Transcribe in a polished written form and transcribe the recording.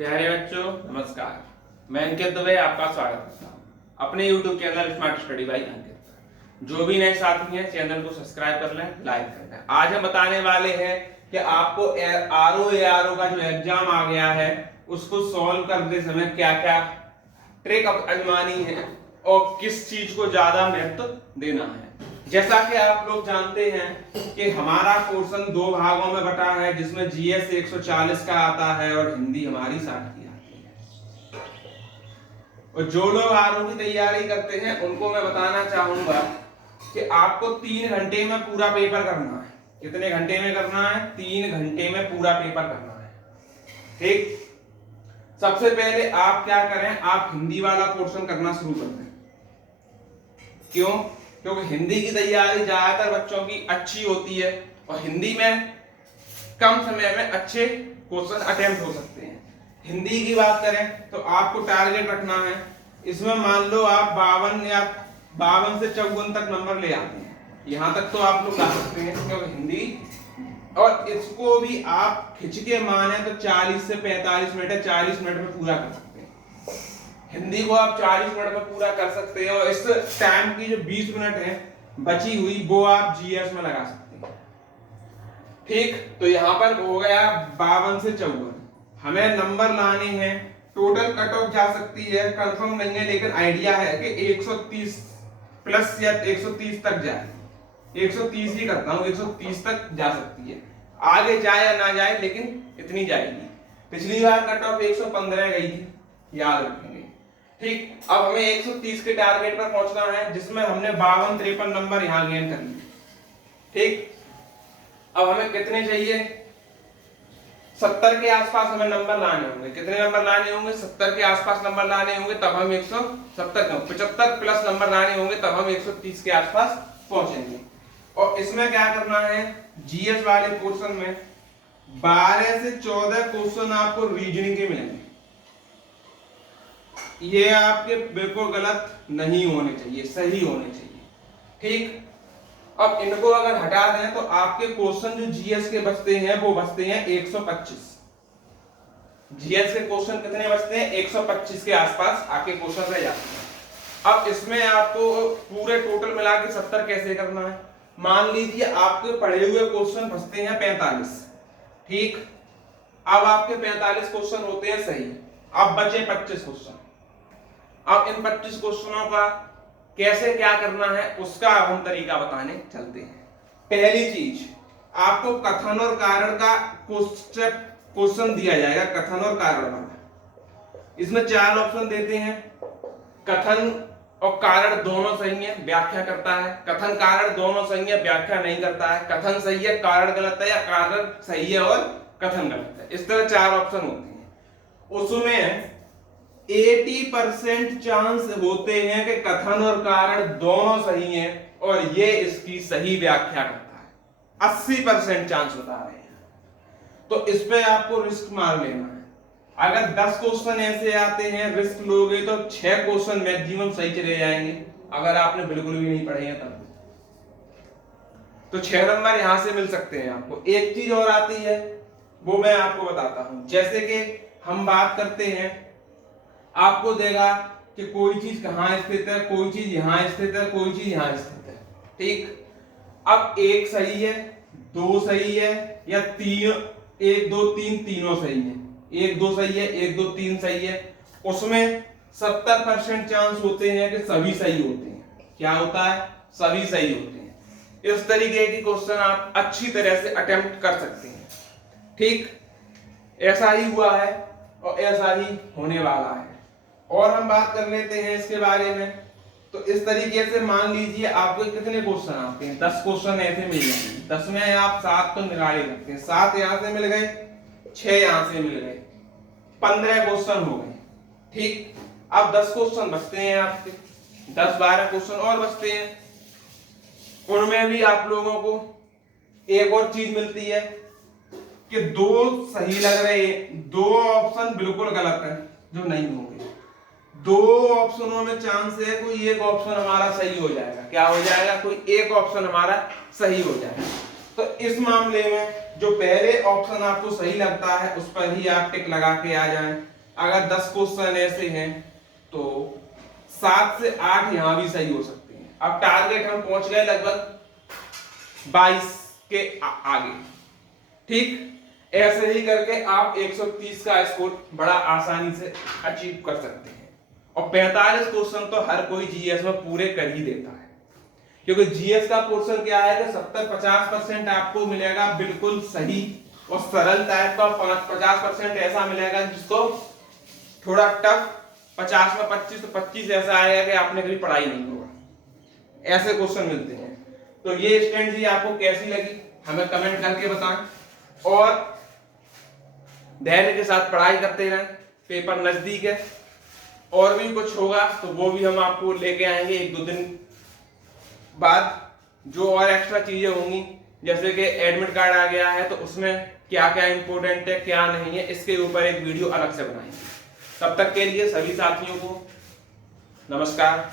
प्यारे बच्चों नमस्कार। मैं अंकित दुबे आपका स्वागत करता हूँ अपने YouTube channel smart study by Ankit. जो भी नए साथी हैं चैनल को सब्सक्राइब कर लें, लाइक कर लें। आज हम बताने वाले हैं कि आपको RO का जो एग्जाम आ गया है उसको सॉल्व करते समय क्या क्या ट्रिक आजमानी है और किस चीज को ज्यादा महत्व देना है। जैसा कि आप लोग जानते हैं कि हमारा पोर्शन दो भागों में बटा है, जिसमें जीएस 140 का आता है और हिंदी हमारी 60 की आती है। और जो लोग आरओ की तैयारी करते हैं उनको मैं बताना चाहूंगा कि आपको 3 घंटे में पूरा पेपर करना है। कितने घंटे में करना है? 3 घंटे में पूरा पेपर करना है। ठीक, सबसे पहले आप क्या करें, आप हिंदी वाला पोर्शन करना शुरू कर दें। क्यों? क्योंकि हिंदी की तैयारी ज्यादातर बच्चों की अच्छी होती है और हिंदी में कम समय में अच्छे क्वेश्चन अटेम्प्ट हो सकते हैं। हिंदी की बात करें तो आपको टारगेट रखना है, इसमें मान लो आप 52 या 52 से 54 तक नंबर ले आते हैं, यहां तक तो आप लोग ला सकते हैं क्योंकि हिंदी, और इसको भी आप खिंच के माने तो 40 से 45 मिनट है, 40 मिनट में पूरा कर सकते हैं। हिंदी को आप 40 मिनट में पूरा कर सकते हैं और इस टाइम की जो 20 मिनट है बची हुई वो आप जीएस में लगा सकते हैं। ठीक, तो यहां पर हो गया 52 से 54। हमें नंबर लाने हैं, टोटल कट ऑफ जा सकती है, कंफर्म नहीं है लेकिन आइडिया है कि 130 प्लस या 130 तक जाए। 130 ही करता हूं, 130 तक जा सकती है, आगे जाए या ना जाए लेकिन इतनी जाएगी। पिछली बार कट ऑफ 115 गई थी, याद रखेंगे। ठीक, अब हमें 130 के टारगेट पर पहुंचना है, जिसमें हमने 52-53 नंबर यहां गेन कर लिए। ठीक, अब हमें कितने चाहिए? 70 के आसपास हमें नंबर लाने होंगे। कितने नंबर लाने होंगे? 70 के आसपास नंबर लाने होंगे, तब हम 75 प्लस नंबर लाने होंगे, तब हम 130 के आसपास पहुंचेंगे। और इसमें क्या करना है, जीएस वाले पोर्शन में 12 से 14 क्वेश्चन आपको रीजनिंग के मिलेंगे। ये आपके बिल्कुल गलत नहीं होने चाहिए, सही होने चाहिए। ठीक, अब इनको अगर हटा दें तो आपके क्वेश्चन जो जीएस के बचते हैं वो बचते हैं 125। जीएस के क्वेश्चन कितने बचते हैं? 125 के आसपास आपके क्वेश्चन रह जाते हैं। अब इसमें आपको पूरे टोटल मिला के 70 कैसे करना है? मान लीजिए आपके पढ़े हुए क्वेश्चन बचते हैं 45। ठीक, अब आपके 45 क्वेश्चन होते हैं सही, अब बचे 25 क्वेश्चन। अब इन 25 क्वेश्चनों का कैसे क्या करना है उसका अब हम तरीका बताने चलते हैं। पहली चीज, आपको कथन और कारण का क्वेश्चन दिया जाएगा, कथन और कारण वाला। इसमें 4 ऑप्शन देते हैं, कथन और कारण दोनों सही है, व्याख्या करता है। कथन कारण दोनों सही है, व्याख्या नहीं करता है। कथन सही है, कारण गलत है, या कारण सही है और कथन गलत है। इस तरह 4 ऑप्शन होते हैं। उसमें 80% चांस होते हैं कि कथन और कारण दोनों सही हैं और ये इसकी सही व्याख्या करता है। 80% चांस बता रहे हैं, तो इस पे आपको रिस्क मार लेना है। अगर 10 क्वेश्चन ऐसे आते हैं, रिस्क लोगे तो 6 क्वेश्चन मैक्सिमम सही चले जाएंगे, अगर आपने बिल्कुल भी नहीं पढ़े हैं तब तो 6 नंबर यहां से मिल सकते हैं आपको। एक चीज और आती है, वो मैं आपको बताता हूं। जैसे कि हम बात करते हैं, आपको देगा कि कोई चीज कहां स्थित है, कोई चीज यहां स्थित है, कोई चीज यहां स्थित है। ठीक, अब 1 सही है, 2 सही है, या 3, 1 2 3 तीनों सही है, 1 2 सही है, 1 2 3 सही है, उसमें 70% चांस होते हैं कि सभी सही होते हैं। क्या होता है? सभी सही होते हैं। इस तरीके की क्वेश्चन आप अच्छी तरह से अटेम्प्ट कर सकते हैं। ठीक, ऐसा ही हुआ है और ऐसा ही होने वाला है। और हम बात कर लेते हैं इसके बारे में। तो इस तरीके से मान लीजिए आपको कितने क्वेश्चन आते हैं? 10 क्वेश्चन ऐसे मिल जाएंगे। 10 में आप 7 तो निकाल ही सकते हैं। 7 यहां से मिल गए, 6 यहां से मिल गए, 15 क्वेश्चन हो गए। ठीक, अब 10 क्वेश्चन बचते हैं आपके, 10-12 क्वेश्चन और बचते हैं। उनमें भी आप लोगों को एक और चीज मिलती है कि 2 सही लग रहे हैं, 2 ऑप्शन बिल्कुल गलत है जो नहीं होंगे। 2 ऑप्शनों में चांस है कोई एक ऑप्शन हमारा सही हो जाएगा। क्या हो जाएगा? कोई एक ऑप्शन हमारा सही हो जाएगा। तो इस मामले में जो पहले ऑप्शन आपको सही लगता है उस पर ही आप टिक लगा के आ जाएं। अगर 10 क्वेश्चन ऐसे हैं तो 7 से 8 यहां भी सही हो सकते हैं। अब टारगेट हम पहुंच गए लगभग 22 के आगे। ठीक, ऐसे ही करके आप 130 का स्कोर बड़ा आसानी से अचीव कर सकते हैं। और 45 क्वेश्चन तो हर कोई जीएस में पूरे कर ही देता है, क्योंकि जीएस का पोर्शन क्या है कि 70-50% आपको मिलेगा बिल्कुल सही और सरल टाइप का, 50% ऐसा मिलेगा जिसको थोड़ा टफ, 50 में 25 तो 25 ऐसा आएगा कि आपने कभी पढ़ाई नहीं होगा। ऐसे क्वेश्चन मिलते हैं। तो ये स्ट्रेटजी आपको कैसी लगी हमें कमेंट करके बताएं और धैर्य के साथ पढ़ाई करते रहें। पेपर नजदीक है, और भी कुछ होगा तो वो भी हम आपको लेके आएंगे 1-2 दिन बाद। जो और एक्स्ट्रा चीजें होंगी, जैसे कि एडमिट कार्ड आ गया है तो उसमें क्या क्या इंपॉर्टेंट है क्या नहीं है, इसके ऊपर एक वीडियो अलग से बनाएंगे। तब तक के लिए सभी साथियों को नमस्कार।